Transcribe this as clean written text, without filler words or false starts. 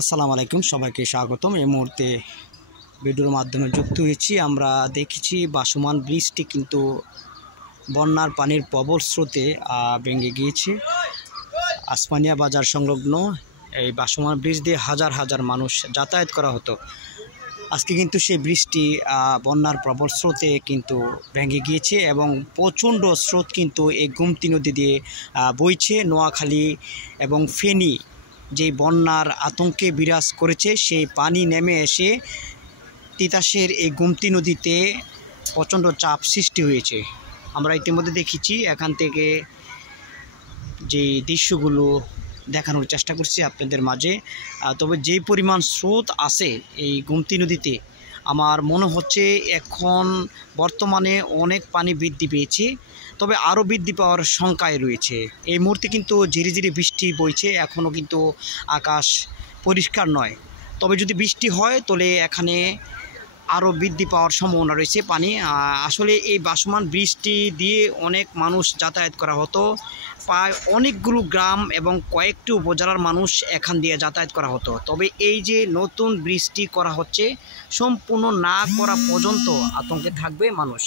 আসসালামু আলাইকুম, সবাইকে স্বাগতম। এই মুহূর্তে ভিডিওর মাধ্যমে যুক্ত হয়েছি। আমরা দেখেছি ভাসমান ব্রিজটি কিন্তু বন্যার পানির প্রবল স্রোতে ভেঙে গিয়েছে। আসমানিয়া বাজার সংলগ্ন এই ভাসমান ব্রিজ দিয়ে হাজার হাজার মানুষ যাতায়াত করা হতো। আজকে কিন্তু সেই ব্রিজটি বন্যার প্রবল স্রোতে কিন্তু ভেঙে গিয়েছে এবং প্রচণ্ড স্রোত কিন্তু এই গোমতী নদী দিয়ে বইছে। নোয়াখালী এবং ফেনী যে বন্যার আতঙ্কে বিরাজ করেছে, সেই পানি নেমে এসে তিতাসের এই গোমতী নদীতে প্রচণ্ড চাপ সৃষ্টি হয়েছে। আমরা ইতিমধ্যে দেখেছি, এখান থেকে যে দৃশ্যগুলো দেখানোর চেষ্টা করছি আপনাদের মাঝে। তবে যে পরিমাণ স্রোত আছে এই গোমতী নদীতে, আমার মনে হচ্ছে এখন বর্তমানে অনেক পানি বৃদ্ধি পেয়েছে, তবে আরও বৃদ্ধি পাওয়ার শঙ্কায় রয়েছে। এই মুহূর্তে কিন্তু ঝিরি ঝিরি বৃষ্টি বইছে, এখনও কিন্তু আকাশ পরিষ্কার নয়। তবে যদি বৃষ্টি হয় তাহলে এখানে আরও বৃদ্ধি পাওয়ার সম্ভাবনা রয়েছে পানি। আসলে এই ভাসমান ব্রিজটি দিয়ে অনেক মানুষ যাতায়াত করা হতো, প্রায় অনেকগুলো গ্রাম এবং কয়েকটি উপজেলার মানুষ এখান দিয়ে যাতায়াত করা হতো। তবে এই যে নতুন ব্রিজটি করা হচ্ছে, সম্পূর্ণ না করা পর্যন্ত আতঙ্কে থাকবে মানুষ।